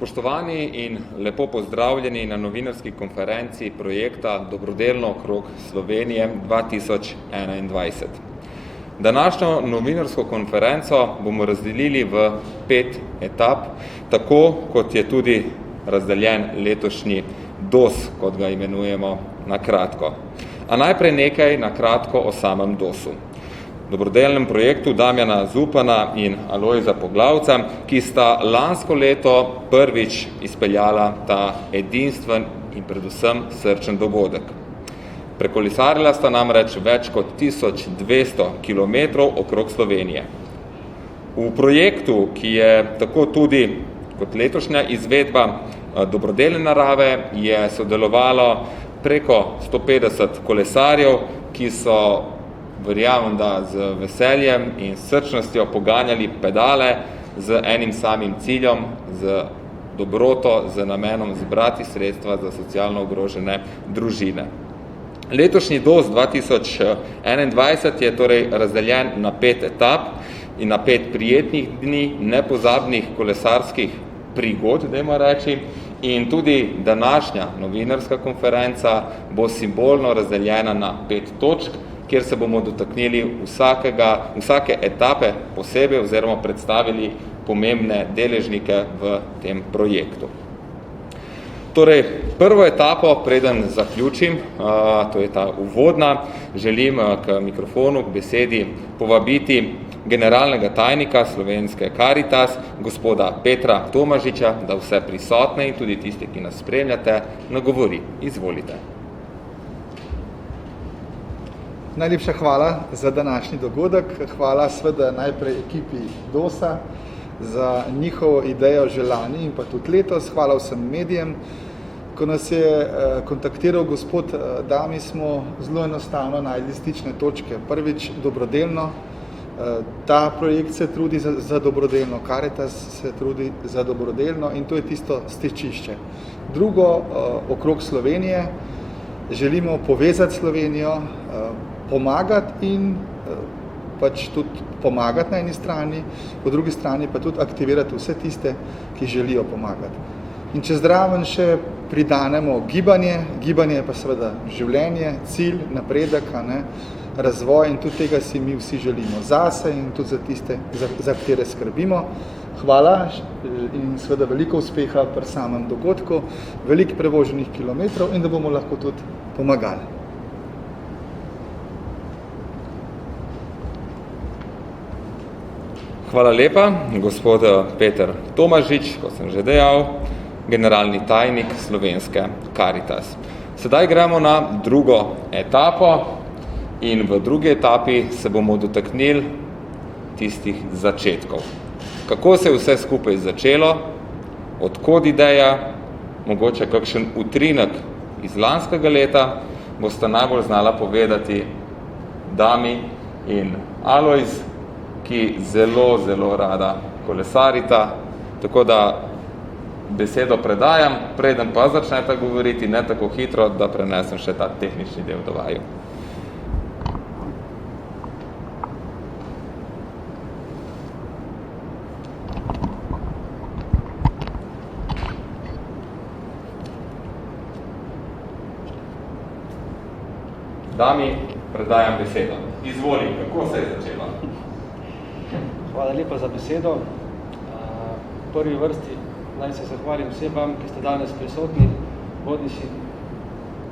Spoštovani in lepo pozdravljeni na novinarski konferenci projekta Dobrodelno okrog Slovenije 2021. Današnjo novinarsko konferenco bomo razdelili v 5 etap, tako kot je tudi razdeljen letošnji DOS, kot ga imenujemo na kratko. A najprej nekaj na kratko o samem DOS-u. Dobrodelnem projektu Damjana Zupana in Alojza Poglavca, ki sta lansko leto prvič izpeljala ta edinstven in predvsem srčen dogodek. Prekolesarila sta namreč več kot 1200 kilometrov okrog Slovenije. V projektu, ki je tako tudi kot letošnja izvedba dobrodelne narave, je sodelovalo preko 150 kolesarjev, ki so verjamem, da z veseljem in srčnostjo poganjali pedale z enim samim ciljem, z dobroto, z namenom zbrati sredstva za socialno ogrožene družine. Letošnji DOS 2021 je torej razdeljen na 5 etap in na 5 prijetnih dni, nepozabnih kolesarskih prigod, dajmo reči, in tudi današnja novinarska konferenca bo simbolno razdeljena na 5 točk, kjer se bomo dotaknili vsake etape posebej oziroma predstavili pomembne deležnike v tem projektu. Torej, prvo etapo, preden zaključim, to je ta uvodna, želim k mikrofonu, k besedi povabiti generalnega tajnika Slovenske Karitas, gospoda Petra Tomažiča, da vse prisotne in tudi tiste, ki nas spremljate, nagovori. Izvolite. Najlepša hvala za današnji dogodek. Hvala seveda najprej ekipi DOS-a za njihovo idejo že lani in pa tudi letos. Hvala vsem medijem. Ko nas je kontaktiral gospod Dami, smo zelo enostavno najli stične točke. Prvič, dobrodelno. Ta projekt se trudi za dobrodelno, Karitas se trudi za dobrodelno in to je tisto stičišče. Drugo, okrog Slovenije, želimo povezati Slovenijo, pomagati in pač tudi pomagati na eni strani, po drugi strani pa tudi aktivirati vse tiste, ki želijo pomagati. In če zraven še pridanemo gibanje je pa seveda življenje, cilj, napredek, razvoj in tudi tega si mi vsi želimo zase in tudi za tiste, za katere skrbimo. Hvala in seveda veliko uspeha pri samem dogodku, veliko prevoženih kilometrov in da bomo lahko tudi pomagali. Hvala lepa, gospod Peter Tomažič, kot sem že dejal, generalni tajnik Slovenske Karitas. Sedaj gremo na drugo etapo in v drugi etapi se bomo dotaknili tistih začetkov. Kako se je vse skupaj začelo, odkod ideja, mogoče kakšen utrinek iz lanskega leta, bosta najbolj znala povedati Dami in Alojz, ki zelo, zelo rada kolesarita, tako da besedo predajam, preden pa začneta govoriti, ne tako hitro, da prenesem še ta tehnični del do vaju. Dami, predajam besedo. Izvoli, kako se je začela? Hvala lepa za besedo. V prvi vrsti naj se zahvalim vsem vam, ki ste danes prisotni, bodisi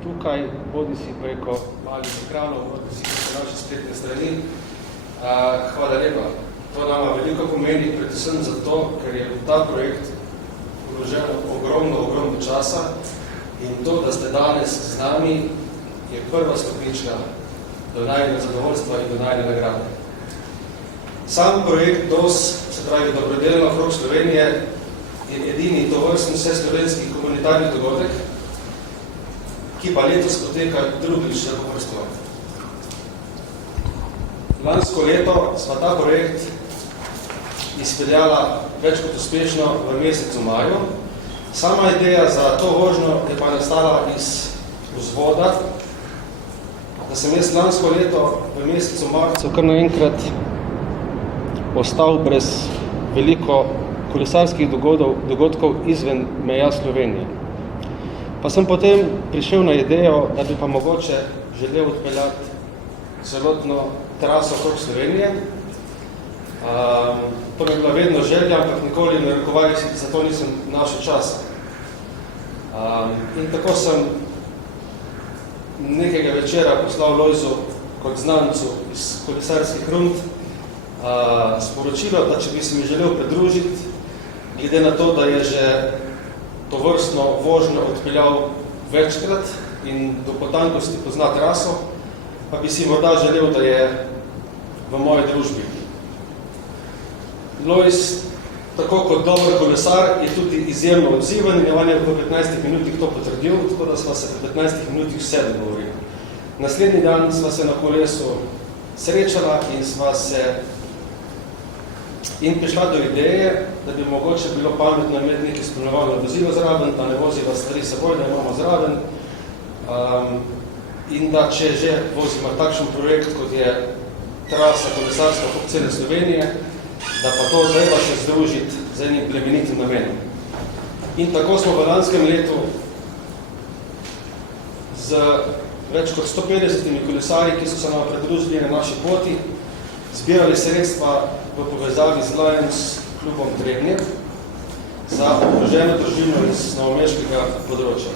tukaj, bodisi preko malih ekranov, bodisi preko naše spletne strani. Hvala lepa. To nama veliko pomeni, predvsem zato, ker je v ta projekt vloženo ogromno časa in to, da ste danes z nami, je prva stopnička do najnega zadovoljstva in do najne nagrade. Sam projekt DOS, se pravi Dobrodelno okrog Slovenije, je edini tovrstni vseslovenski komunitarni dogodek, ki pa letos poteka drugič zapovrstvo. Lansko leto sva ta projekt izpeljala več kot uspešno v mesecu maju. Sama ideja za to vožnjo je pa nastala iz vzvoda, da sem jaz lansko leto v mesecu marcu kar naenkrat ostal brez veliko kolesarskih dogodkov izven meja Slovenije. Pa sem potem prišel na idejo, da bi pa mogoče želel odpeljati celotno traso okrog Slovenije. To mi je bila vedno želja, ampak nikoli ne rekovali, za to nisem našel časa. In tako sem nekega večera poslal Lojzu kot znancu iz kolesarskih rund sporočilo, da če bi se mi želel pridružiti, glede na to, da je že tovrstno vožnjo odpeljal večkrat in do potankosti pozna traso, pa bi si morda želel, da je v moji družbi. Lojz, tako kot dober kolesar, je tudi izjemno odziven in je v 15 minutih to potrdil, tako da sva se v 15 minutih vse dogovorili. Naslednji dan sva se na kolesu srečala in prišla do ideje, da bi mogoče bilo pametno imeti nekaj spremljevalno vozilo zraven, da ne voziva stvari seboj, da imamo zraven. In da če že vozimo takšen projekt, kot je trasa kolesarska okrog cele Slovenije, da pa to treba še združiti z enim plemenitim namenom. In tako smo v lanskem letu z več kot 150 kolesarji, ki so se nam pridružili na naši poti, zbirali sredstva v povezavi z Lions klubom Trebnje za ogroženo družino iz novomeškega področja.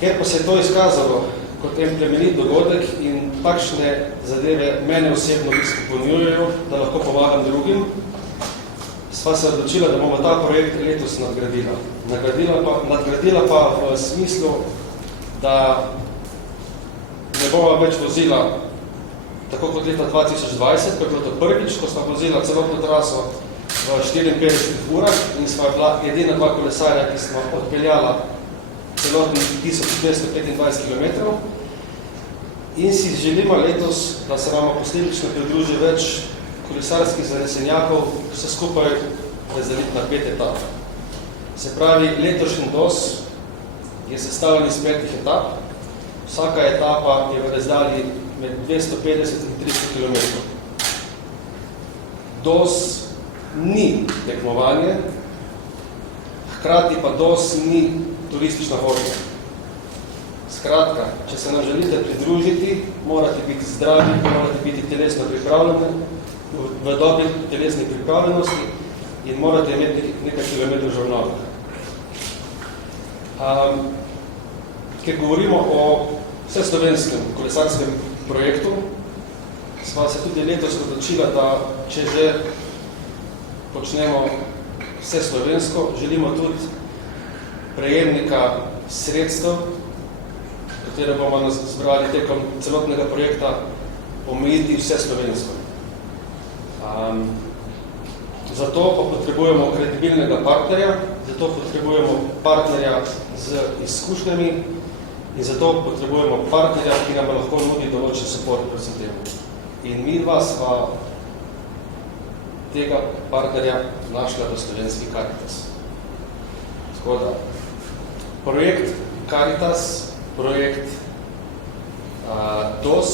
Ker pa se je to izkazalo kot en plemenit dogodek in takšne zadeve mene osebno izpolnjujejo, da lahko pomagam drugim, sva se odločila, da bomo ta projekt letos nadgradila. Nadgradila pa v smislu, da ne bomo več vozila tako kot leta 2020, ko je bilo to prvič, ko smo vozila celotno traso v 54 urah in sva bila edina dva kolesarja, ki smo odpeljala celotnih 1225 km. In si želimo letos, da se nam posledično pridruži več kolesarskih zanesenjakov, vse skupaj razdeliti na 5 etap. Se pravi, letošnji DOS je sestavljen iz 5 etap. Vsaka etapa je v razdalji med 250 in 300 km. DOS ni tekmovanje, hkrati pa DOS ni turistična vožnja. Skratka, če se nam želite pridružiti, morate biti zdravi, morate biti telesno pripravljeni, v dobri telesni pripravljenosti in morate imeti nekaj kilometrov žurnalov. Ker govorimo o vseslovenskem kolesarskem projektu, sva se tudi letos odločila, da če že počnemo vseslovensko, želimo tudi prejemnika sredstev, katere bomo zbrali tekom celotnega projekta, omejiti vseslovensko. Zato pa potrebujemo kredibilnega partnerja, zato potrebujemo partnerja z izkušnjami in zato potrebujemo partnerja, ki nam lahko nudi določen support predvsem temu. In mi dva sva tega partnerja našla v slovenski Caritas. Tako da, projekt Caritas, projekt DOS,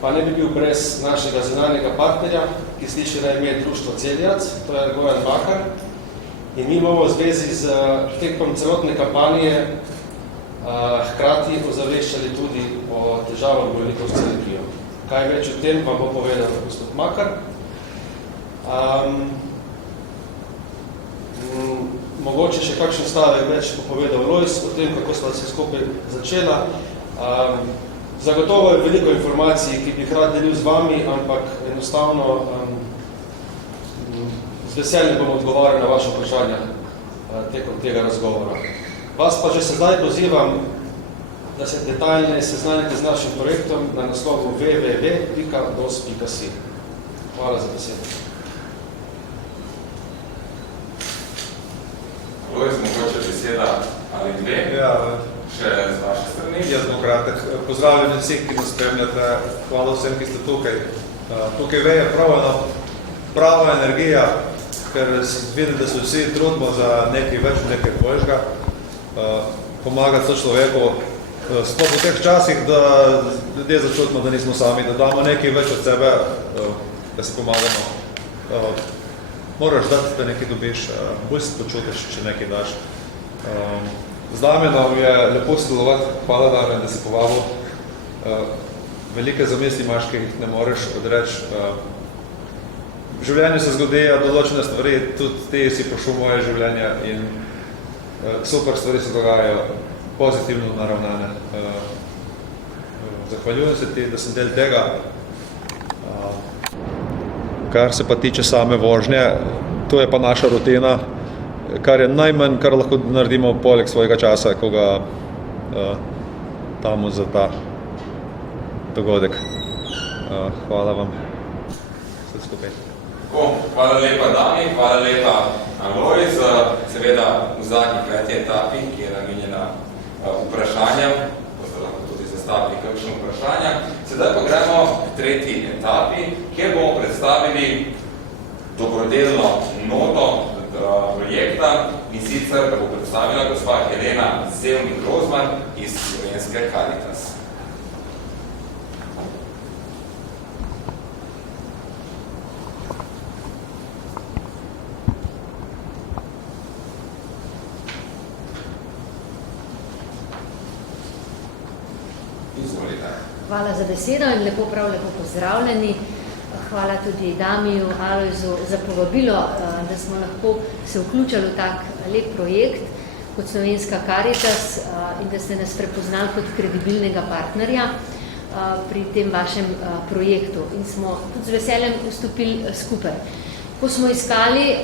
pa ne bi bil brez našega zunanjega partnerja, ki sliši na ime Društvo Celjac, to je Goran Makar. In mi imamo v zvezi z tekom celotne kampanje hkrati ozaveščali tudi o težavah bolnikov s celiakijo. Kaj več o tem vam bo povedal gospod Makar. Mogoče še kakšen stavek več povedal Lojz o tem, kako sva se skupaj začela. Zagotovo je veliko informacij, ki bi jih rad delil z vami, ampak enostavno z veseljem bom odgovarjal na vaše vprašanja tekom tega razgovora. Vas pa že sedaj pozivam, da se detaljne seznanite z našim projektom na naslovu www.dos.si. Hvala za besedo. Lojz, mogoče beseda ali dve? Ja, še z vaše strani? Jaz bom kratek. Pozdravljeni vsi, ki nas spremljate. Hvala vsem, ki ste tukaj. Tukaj veje prava energija, ker vidim, da se vsi trudimo za nekaj več, nekaj boljšega. Pomagati so človeku, sploh v teh časih, da ljudje začutimo, da nismo sami, da damo nekaj več od sebe, da se pomagamo. moraš dati, da nekaj dobiš, bolj se počutiš, če nekaj daš. Z Damjanom je lepo sodelovati, hvala Damjan, da si povabil. Velike zamisli imaš, ki jih ne moreš odreči. V življenju se zgodijo določene stvari, tudi ti si pošel moje življenje in super stvari se dogajajo, pozitivno naravnane. Zahvaljujem se ti, da sem del tega. Kar se pa tiče same vožnje, to je pa naša rutina, kar je najmanj, kar lahko naredimo poleg svojega časa, ko ga damo za ta dogodek. Hvala vam. Vse skupaj. Hvala lepa Dani, hvala lepa Alojz. Seveda v zadnji peti etapi, ki je namenjena vprašanjem, boste lahko tudi zastavili kakšno vprašanja. Sedaj pa gremo k tretji etapi, kjer bomo predstavili dobrodelno noto projekta in sicer bo predstavila gospa Helena Zevnik-Rozman iz Slovenske Caritas. Hvala za besedo in lepo pozdravljeni. Hvala tudi Damiju, Alojzu za povabilo, da smo lahko se vključili v tak lep projekt kot Slovenska Caritas in da ste nas prepoznali kot kredibilnega partnerja pri tem vašem projektu. In smo tudi z veseljem vstopili skupaj. Ko smo iskali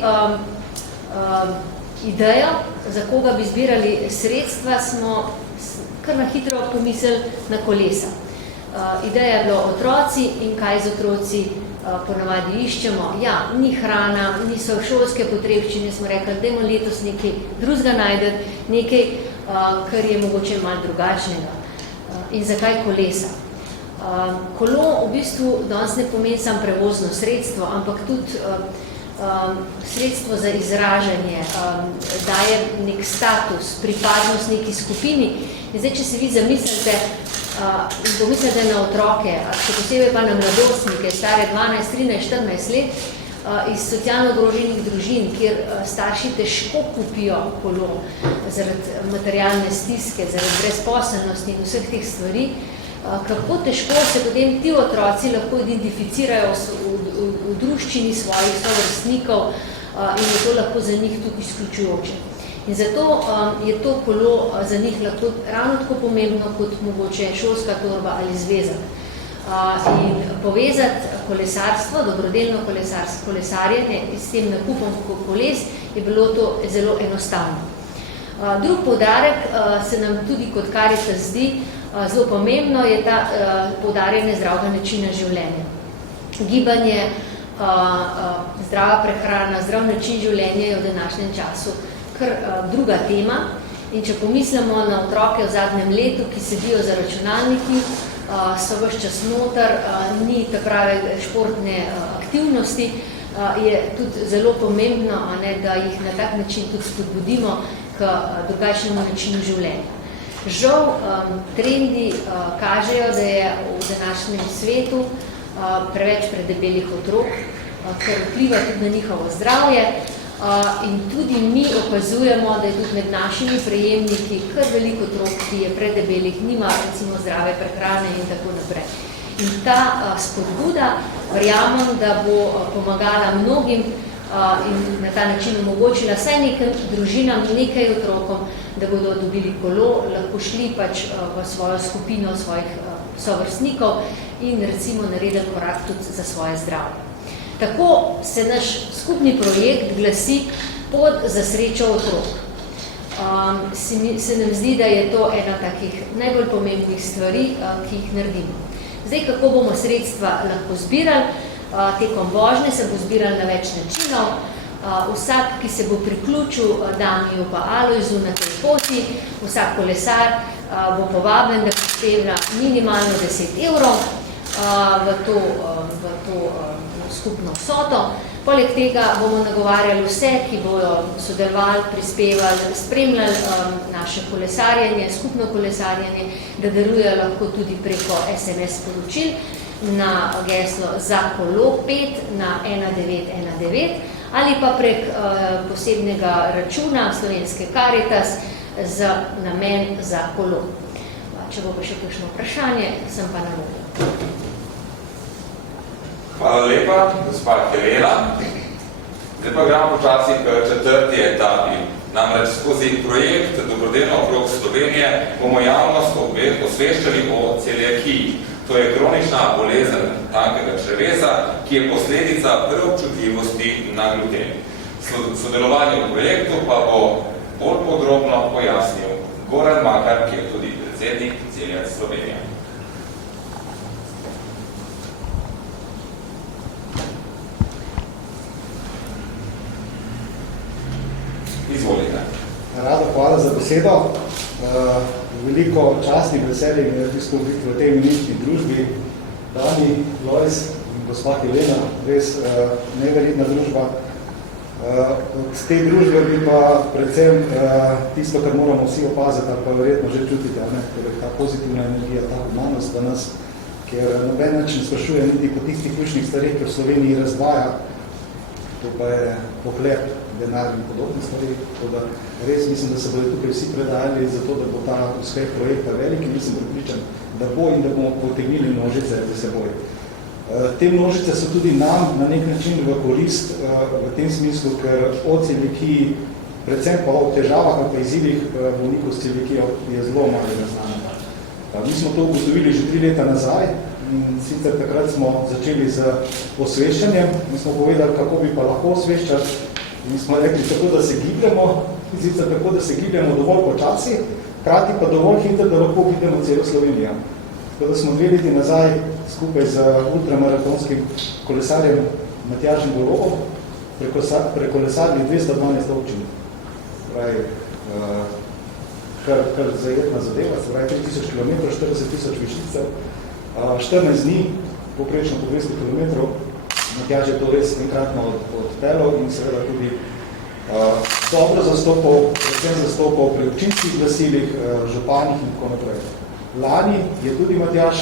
idejo, za koga bi zbirali sredstva, smo kar na hitro pomislili na kolesa. Ideja je bilo otroci in kaj z otroci ponavadi iščemo. Ja, ni hrana, niso šolske potrebščine, smo rekli, dajmo letos nekaj drugega najdeti, nekaj, kar je mogoče malo drugačnega. In zakaj kolesa? Kolo v bistvu danes ne pomeni samo prevozno sredstvo, ampak tudi sredstvo za izražanje, daje nek status, pripadnost neki skupini. In zdaj, če se vi zamislite, pomislite na otroke, še posebej pa na mladostnike, stare 12, 13, 14 let, iz socialno ogroženih družin, kjer starši težko kupijo kolo zaradi materialne stiske, zaradi brezposelnosti in vseh teh stvari, kako težko se potem ti otroci lahko identificirajo v druščini svojih sovrstnikov in je to lahko za njih tudi izključujoče. In zato je to kolo za njih lahko ravno tako pomembno kot mogoče šolska torba ali zveza. In povezati kolesarstvo, dobrodelno kolesarjenje s tem nakupom koles je bilo to zelo enostavno. Drug poudarek se nam tudi kot Caritas zdi zelo pomembno, je ta poudarjanje zdravega načina življenja. Gibanje, zdrava prehrana, zdrav način življenja je v današnjem času kar druga tema. In če pomislimo na otroke v zadnjem letu, ki sedijo za računalniki, so ves čas noter, ni ta prave športne aktivnosti, je tudi zelo pomembno, da jih na tak način tudi spodbudimo k drugačnemu načinu življenja. Žal, trendi kažejo, da je v današnjem svetu preveč predebelih otrok, kar vpliva tudi na njihovo zdravje. In tudi mi opazujemo, da je tudi med našimi prejemniki kar veliko otrok, ki je predebelih, nima recimo zdrave prehrane in tako naprej. In ta spodbuda, verjamem, da bo pomagala mnogim in na ta način omogočila vsaj nekim družinam, nekaj otrokom, da bodo dobili kolo, lahko šli pač v svojo skupino svojih sovrstnikov in recimo naredili korak tudi za svoje zdravje. Tako se naš skupni projekt glasi Pot za srečo otrok. Se nam zdi, da je to ena takih najbolj pomembnih stvari, ki jih naredimo. Zdaj, kako bomo sredstva lahko zbirali? Tekom vožnje se bo zbirali na več načinov. Vsak, ki se bo priključil Damiju pa Alojzu na tej poti, vsak kolesar bo povabljen, da prispeva minimalno 10 evrov v to skupno vsoto. Poleg tega bomo nagovarjali vse, ki bodo sodelovali, prispevali, spremljali naše kolesarjenje, skupno kolesarjenje, da darujejo lahko tudi preko SMS sporočil na geslo za kolo 5 na 1919 ali pa prek posebnega računa Slovenske Karitas za namen za kolo. Če bo pa še kakšno vprašanje, sem pa na voljo. Hvala lepa, gospa Helena. Zdaj pa gremo počasi k četrti etapi. Namreč skozi projekt Dobrodelno okrog Slovenije bomo javnost osveščali o celiakiji. To je kronična bolezen tankega črevesa, ki je posledica preobčutljivosti na gluten. Sodelovanje v projektu pa bo bolj podrobno pojasnil Goran Makar, ki je tudi predsednik Celiak Slovenije. Izvolite. Rado, hvala za besedo. Veliko častnih veselij je biti v tej imenitni družbi. Dani, Lois in gospa Helena, res neverjetna družba. Od te družbe bi pa predvsem tisto, kar moramo vsi opaziti, ali pa verjetno že čutiti, torej ta pozitivna energija, ta humanost v nas, ker noben način sprašuje niti po tistih ključnih stvareh, ki v Sloveniji razdvaja, to pa je pohleb, denar in podobne stvari, tako da res mislim, da se bodo tukaj vsi predajali za to, da bo ta uspeh projekta velik in mislim pripričan, da bo in da bomo potegnili množice za seboj. Te množice so tudi nam na nek način v korist v tem smislu, ker o celiakiji, predvsem pa o težavah ali pa izzivih bolnikov s celiakijo je zelo malo znano. Mi smo to ugotovili že 3 leta nazaj in sicer takrat smo začeli z osveščanjem in smo povedali, kako bi pa lahko osveščali. Mi smo rekli tako, da se gibljamo, sicer tako, da se gibljamo dovolj počasi, hkrati pa dovolj hitro, da lahko vidimo celo Slovenijo. Tako da smo 2 leti nazaj skupaj z ultramaratonskim kolesarjem Matjažem Golobom prekolesarili 212 občin. Pravi, kar zajetna zadeva, se pravi 3000 km, 40 000 višnicev, 14 dni, poprečno po 200 km, Matjaž je to res enkratno odpeljal in seveda tudi dobro zastopal, predvsem zastopal pri občinskih glasilih, županih in tako naprej. Lani je tudi Matjaž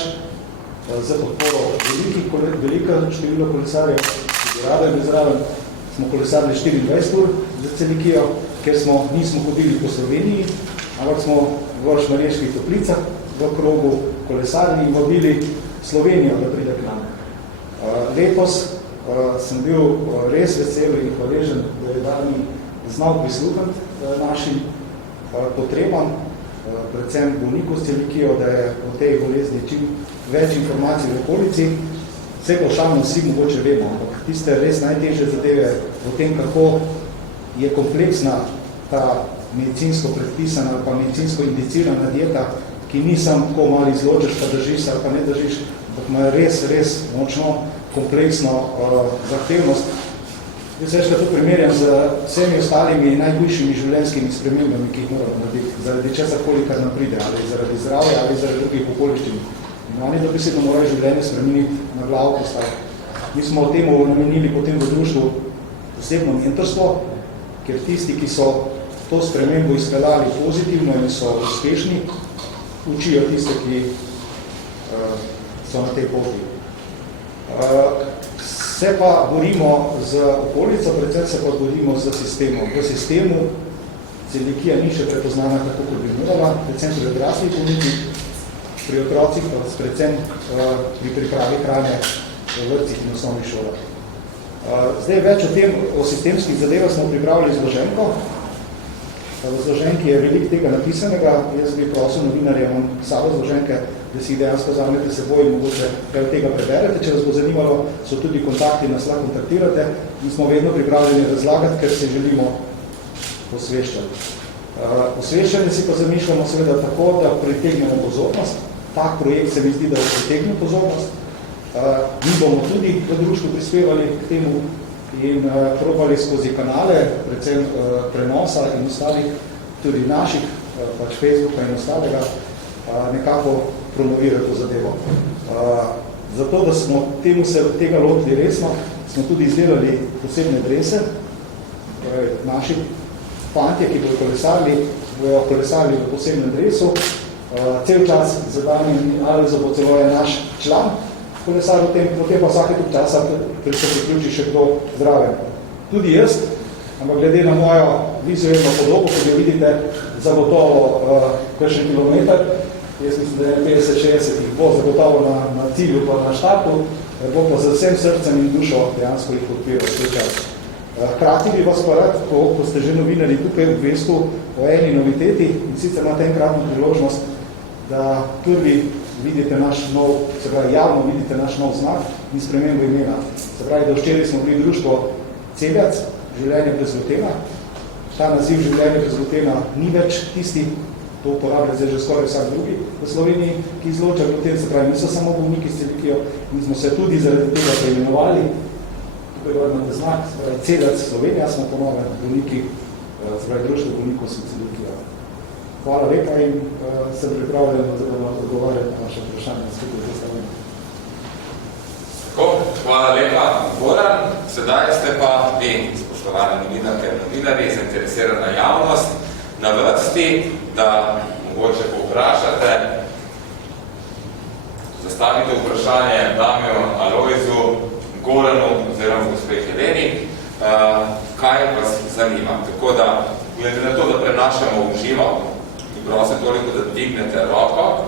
za podporo veliko število kolesarjev, tudi rado je izraven, smo kolesarili 24 ur za celiakijo, ker nismo hodili po Sloveniji, ampak smo v Šmarjeških Toplicah v krogu kolesarili in vabili Slovenijo, da pride k nam. Letos sem bil res vesel in hvaležen, da je Dani znal prisluhniti našim potrebam, predvsem bolnikov s celiakijo, da je o tej bolezni čim več informacij v okolici. Vse pavšalno vsi mogoče vemo, ampak tiste res najtežje zadeve o tem, kako je kompleksna ta medicinsko predpisana ali pa medicinsko indicirana dieta, ki ni samo tako malo izločiš, pa držiš ali pa ne držiš, ampak ima res močno kompleksno zahtevnost. Jaz večkrat to primerjam z vsemi ostalimi najhujšimi življenjskimi spremembami, ki jih moramo narediti, zaradi česarkoli, kar nam pride, ali zaradi zdravja, ali zaradi drugih okoliščin. In oni dobesedno morajo življenje spremeniti na glavo postaviti. Mi smo temu namenili potem v društvu posebno mentorstvo, ker tisti, ki so to spremembo izpeljali pozitivno in so uspešni, učijo tiste, ki so na tej poti. Se pa borimo z okolico, predvsem se pa borimo z sistemom. V sistemu celiakija ni še prepoznana tako, kot bi morala, predvsem pri odraslih bolnikih, pri otrocih, pa predvsem pri pripravi hrane v vrtcih in osnovnih šolah. Zdaj več o tem, o sistemskih zadevah smo pripravili izloženko. V izloženki je veliko tega napisanega. Jaz bi prosil novinarje, imam sabo izloženke, da si jih dejansko vzamete seboj in mogoče kaj od tega preberete. Če vas bo zanimalo, so tudi kontakti, nas lahko kontaktirate in smo vedno pripravljeni razlagati, ker se želimo osveščati. Osveščanje si pa zamišljamo seveda tako, da pritegnemo pozornost. Tak projekt se mi zdi, da bo pritegnil pozornost. Mi bomo tudi v društvu prispevali k temu in probali skozi kanale, predvsem prenosa in ostalih, tudi naših, pač Facebooka in ostalega, nekako promovirati to zadevo. Zato, da smo se tega lotili resno, smo tudi izdelali posebne drese. Naši fantje, ki bodo kolesarili v posebnem dresu, cel čas za Dani Alzo bo celo je naš član kolesar, potem pa vsake tuk časa se priključi še kdo zdraven. tudi jaz, ampak glede na mojo vizualno podobo, ko jo vidite, zagotovo kakšen kilometer, jaz mislim, da je 50-60 jih bo zagotovo na cilju pa na štartu, bo pa z vsem srcem in dušo dejansko jih podpiral svoj čas. Hkrati bi vas pa rad, ko ste že novinari tukaj obvestil o eni noviteti, in sicer imate enkratno priložnost, da prvi vidite naš nov, se pravi javno vidite naš nov znak in spremembo imena. Se pravi, da včeraj smo bili društvo Celjac, življenje brez glutena. Ta naziv življenje brez glutena ni več tisti, to uporablja zdaj že skoraj vsak drugi v Sloveniji, ki izloča gluten, se pravi, niso samo bolniki s celiakijo, in smo se tudi zaradi tega preimenovali. Tukaj imate znak, se pravi, Celjac Slovenija smo ponovno bolniki, se pravi, društvo bolnikov s celiakijo. Hvala lepa in sem pripravljen odgovarjati na vaše vprašanje skupaj z Slovenije. Tako, hvala lepa, Goran. Sedaj ste pa vi, spoštovane novinarke in novinarji, zainteresirana javnost, na vrsti, da mogoče povprašate, zastavite vprašanje Damiju, Alojzu, Goranu oziroma gospe Heleni, kaj vas zanima. Tako da, glede na to, da prenašamo v živo, prosim toliko, da dvignete roko,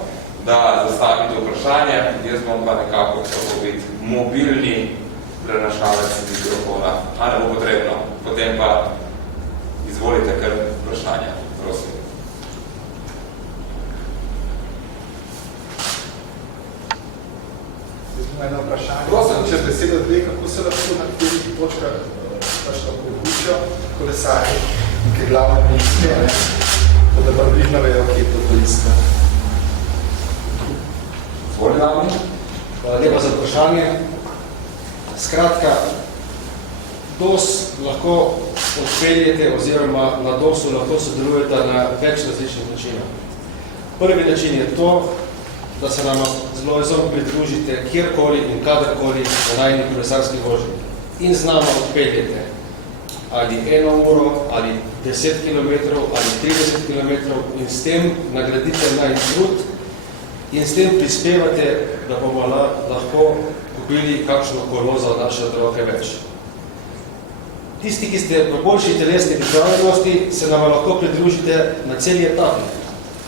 da zastavite vprašanje, jaz bom pa nekako kako biti mobilni prenašalec mikrofona. A ne bo potrebno, potem pa izvolite kar vprašanje, prosim. Eno vprašanje. Prosim, če besedo dve, kako se lahko na katerih točkah pač tako vključijo kolesarji, nekaj glavne policije, da pa bližno vejo, kje je to policija. Zvoli nam. Hvala lepa za vprašanje. Skratka, DOS lahko odpeljete oziroma na DOS-u lahko sodelujete na več različnih načinov. Prvi način je to, da se nam z Lojzom pridružite kjerkoli in kadarkoli na najni kolesarski vožnji in z nama odpeljete ali 1 uro, ali 10 km, ali 30 km in s tem nagradite najn trud in s tem prispevate, da bomo lahko kupili kakšno kolo za naše otroke več. Tisti, ki ste v boljši telesni pripravljenosti, se nam lahko pridružite na celi etapi.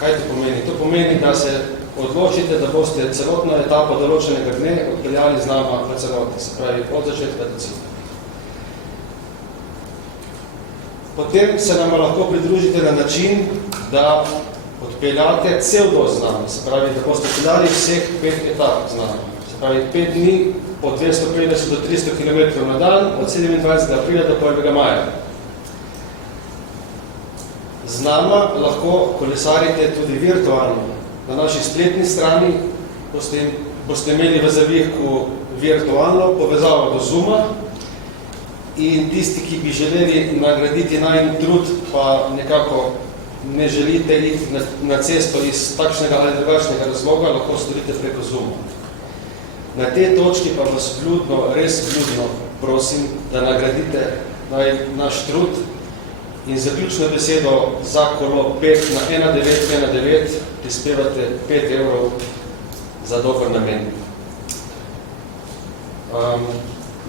Kaj to pomeni? To pomeni, da se odločite, da boste celotno etapo določenega dne odpeljali z nama v celoti, se pravi od začetka do cilja. Potem se nam lahko pridružite na način, da odpeljate cel DOS z nami, se pravi, da boste odpeljali vseh 5 etap z nami. Se pravi, 5 dni od 250 do 300 km na dan, od 27. aprila do 1. maja. Z nama lahko kolesarite tudi virtualno. Na naši spletni strani boste imeli v zavihku virtualno povezavo do Zooma in tisti, ki bi želeli nagraditi najn trud, pa nekako ne želite iti na cesto iz takšnega ali drugačnega razloga, lahko storite preko Zooma. Na tej točki pa vas vljudno, res vljudno prosim, da nagradite naš trud in zaključno besedo za kolo 5 na 1919 prispevate 5 evrov za dober namen.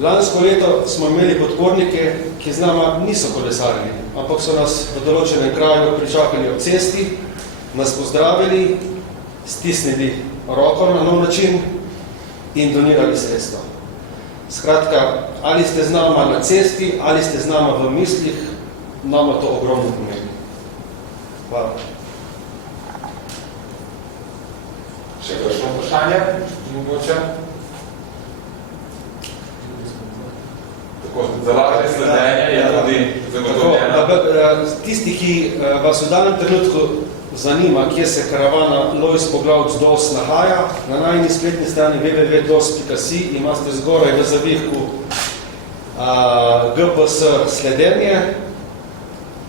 Lansko leto smo imeli podpornike, ki z nama niso kolesarili, ampak so nas v določenem kraju pričakali ob cesti, nas pozdravili, stisnili roko na nov način in donirali sredstvo. Skratka, ali ste z nama na cesti, ali ste z nama v mislih, nama to ogromno pomeni. Hvala. Še kakšno vprašanje? Mogoče? Tako, za lažje sledenje je tudi zagotovljeno. Tisti, ki vas v danem trenutku zanima, kje se karavana Lojz Poglavc DOS nahaja, na najni spletni strani www.dos.si imate zgoraj v zavihku GPS sledenje,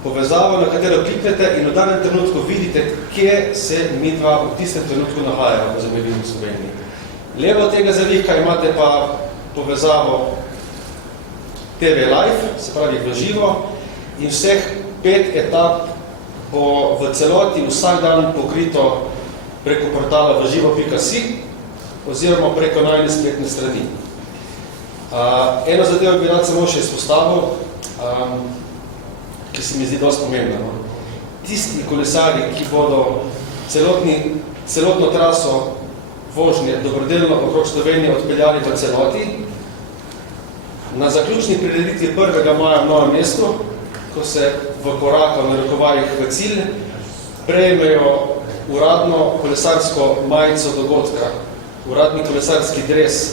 povezavo, na katero kliknete in v danem trenutku vidite, kje se midva v tistem trenutku nahajajo v zemljini v Sloveniji. Levo tega zavihka imate pa povezavo TV Live, se pravi v živo, in vseh 5 etap bo v celoti vsak dan pokrito preko portala vživo.si oziroma preko najne spletne strani. Eno zadevo bi rad samo še izpostavil, ki se mi zdi dosti pomembna. Tisti kolesarji, ki bodo celotno traso vožnje dobrodelno okrog Slovenije odpeljali v celoti, na zaključni prireditvi 1. maja v Novem mestu, ko se v koraku na narekovajih v cilj, prejmejo uradno kolesarsko majico dogodka, uradni kolesarski dres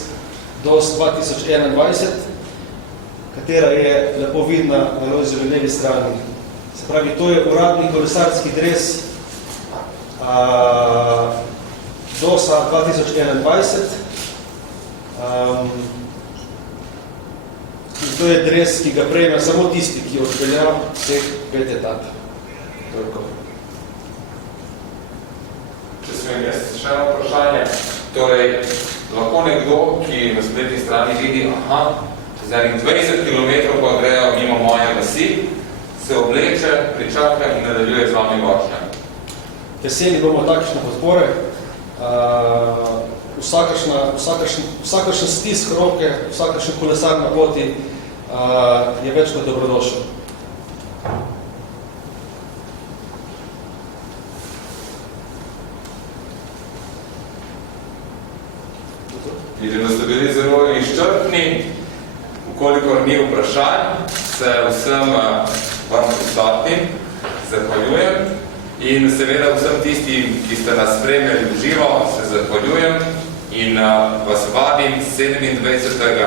DOS 2021, katera je lepo vidna na Lojzevi levi strani. Se pravi, to je uradni kolesarski dres DOS-a 2021. In to je dres, ki ga prejme samo tisti, ki odpelja vseh 5 etap. Toliko. Če smem jaz še eno vprašanje. Torej, lahko nekdo, ki na spletni strani vidi, aha, čez 20 km pa grejo mimo moje vasi, se obleče, pričaka in nadaljuje z vami vožnja. Veseli bomo takšne podpore. Vsakršen stisk roke, vsakršen kolesar na poti je več kot dobrodošel. Vidim, da ste bili zelo izčrpni. Vkolikor ni vprašanj, se vsem vam prisotnim zahvaljujem in seveda vsem tistim, ki ste nas spremljali v živo, se zahvaljujem in vas vabim 27.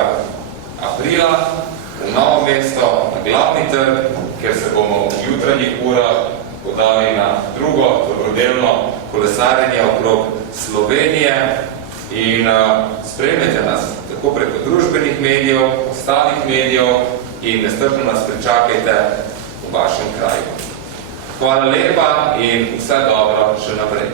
aprila v Novo mesto na glavni trg, ker se bomo v jutranjih urah podali na drugo dobrodelno kolesarjenje okrog Slovenije in spremljajte nas tako preko družbenih medijev, ostalih medijev in nestrpno nas pričakajte v vašem kraju. Hvala lepa in vse dobro še naprej.